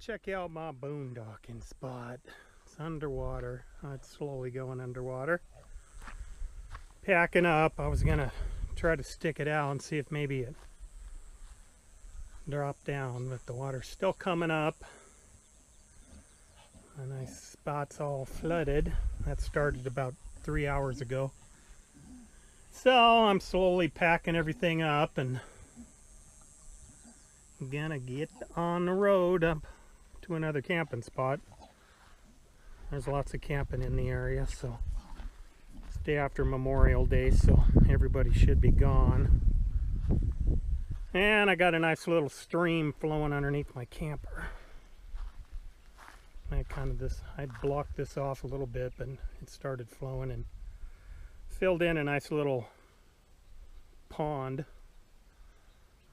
Check out my boondocking spot. It's underwater. It's slowly going underwater. Packing up. I was gonna try to stick it out and see if maybe it dropped down, but the water's still coming up. A nice spot's all flooded. That started about 3 hours ago. So I'm slowly packing everything up and gonna get on the road up to another camping spot. There's lots of camping in the area, so it's day after Memorial Day, so everybody should be gone. And I got a nice little stream flowing underneath my camper. I blocked this off a little bit, but it started flowing and filled in a nice little pond.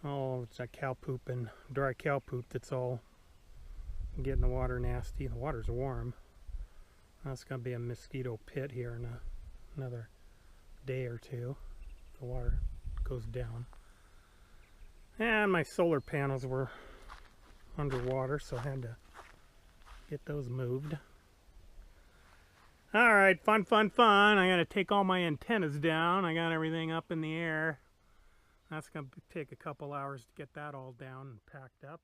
Oh, it's a cow poop and dry cow poop that's all getting the water nasty. The water's warm. That's going to be a mosquito pit here in another day or two. The water goes down. And my solar panels were underwater, so I had to get those moved. Alright, fun. I got to take all my antennas down. I got everything up in the air. That's going to take a couple hours to get that all down and packed up.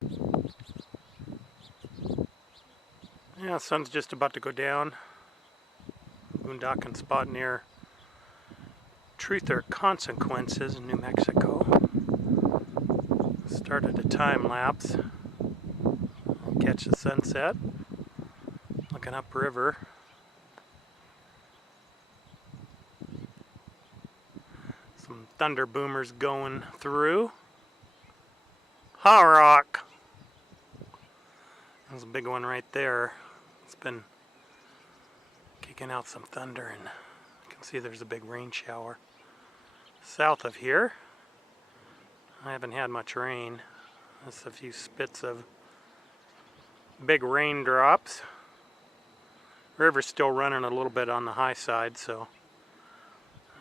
Yeah, the sun's just about to go down. Boondocking spot near Truth or Consequences in New Mexico. Started a time lapse. I'll catch the sunset. Looking upriver. Some thunder boomers going through. Ha rock! There's a big one right there. It's been kicking out some thunder, and you can see there's a big rain shower south of here. I haven't had much rain. Just a few spits of big raindrops. River's still running a little bit on the high side, so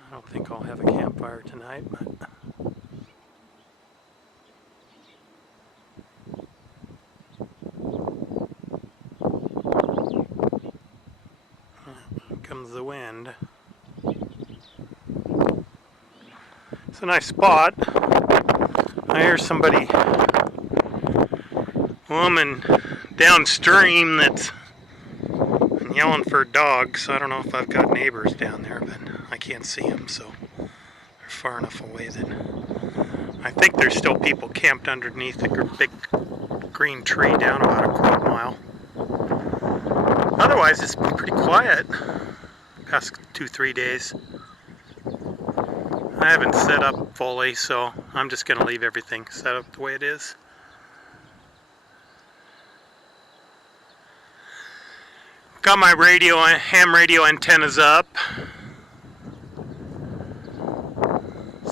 I don't think I'll have a campfire tonight, but here comes the wind. It's a nice spot. I hear somebody, woman downstream that's yelling for dogs. I don't know if I've got neighbors down there, but I can't see them, so they're far enough away that I think there's still people camped underneath the big green tree down about a quarter mile. Otherwise, it's been pretty quiet past 2-3 days. I haven't set up fully, so I'm just going to leave everything set up the way it is. Got my ham radio antennas up.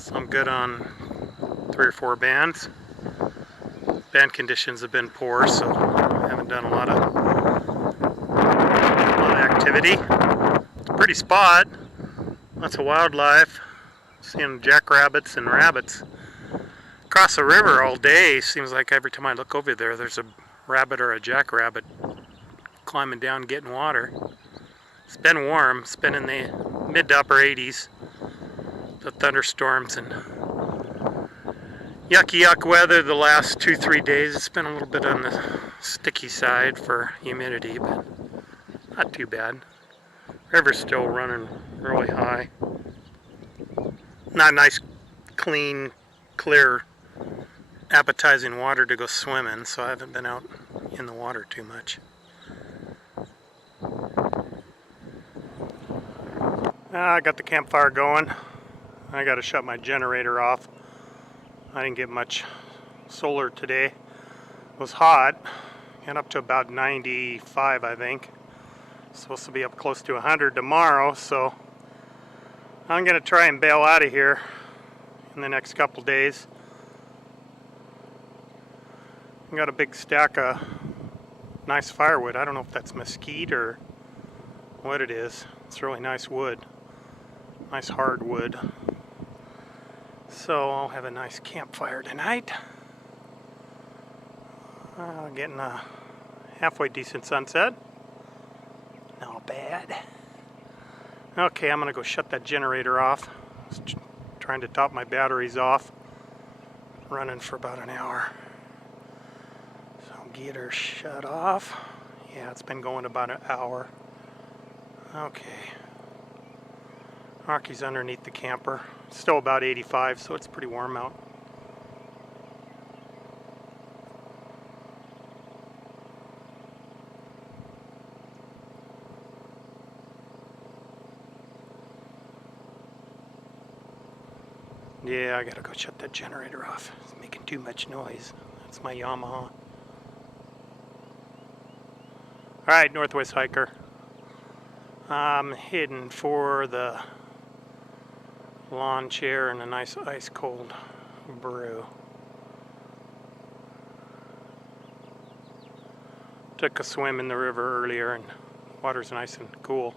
So I'm good on 3 or 4 bands. Band conditions have been poor, so I haven't done a lot of activity. It's a pretty spot. Lots of wildlife. Seeing jackrabbits and rabbits across the river all day. Seems like every time I look over there, there's a rabbit or a jackrabbit climbing down getting water. It's been warm. It's been in the mid to upper 80s. The thunderstorms and yuck weather the last 2-3 days. It's been a little bit on the sticky side for humidity, but not too bad. River's still running really high. Not nice, clean, clear, appetizing water to go swim in, so I haven't been out in the water too much. I got the campfire going. I got to shut my generator off. I didn't get much solar today. It was hot. Got up to about 95, I think. Supposed to be up close to 100 tomorrow, so I'm going to try and bail out of here in the next couple days. I got a big stack of nice firewood. I don't know if that's mesquite or what it is. It's really nice wood. Nice hardwood. So I'll have a nice campfire tonight. Getting a halfway decent sunset. Not bad. Okay, I'm gonna go shut that generator off. Trying to top my batteries off. Running for about an hour. So get her shut off. Yeah, it's been going about an hour. Okay. Arky's underneath the camper. It's still about 85, so it's pretty warm out. Yeah, I gotta go shut that generator off. It's making too much noise. That's my Yamaha. Alright, Northwest Hiker. I'm heading for the lawn chair and a nice ice cold brew. Took a swim in the river earlier and water's nice and cool.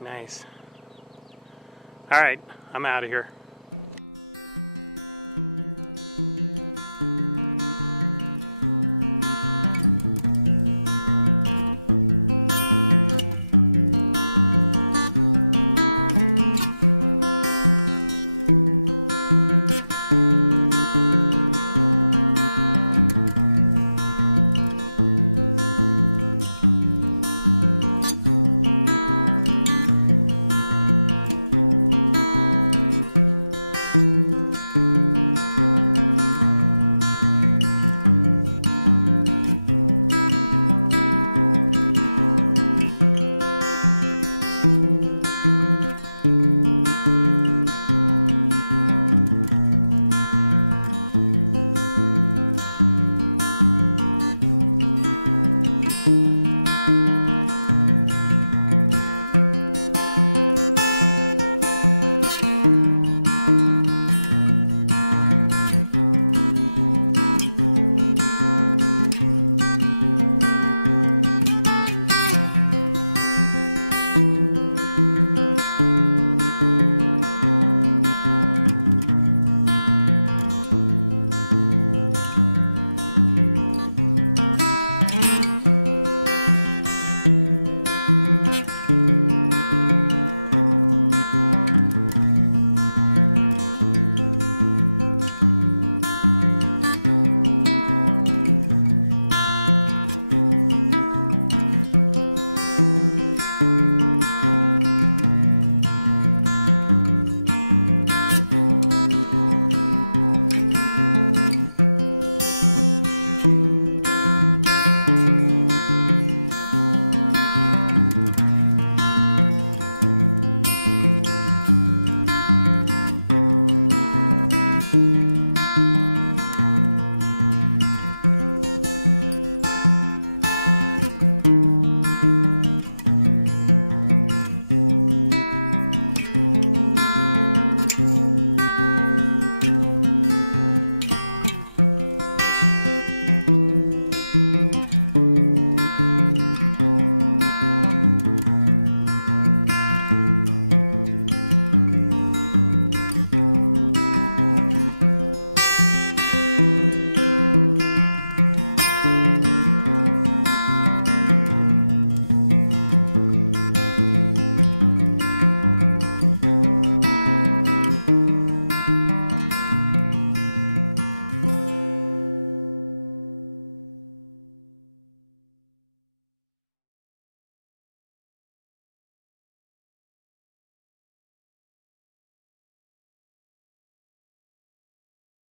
Nice. Alright, I'm out of here.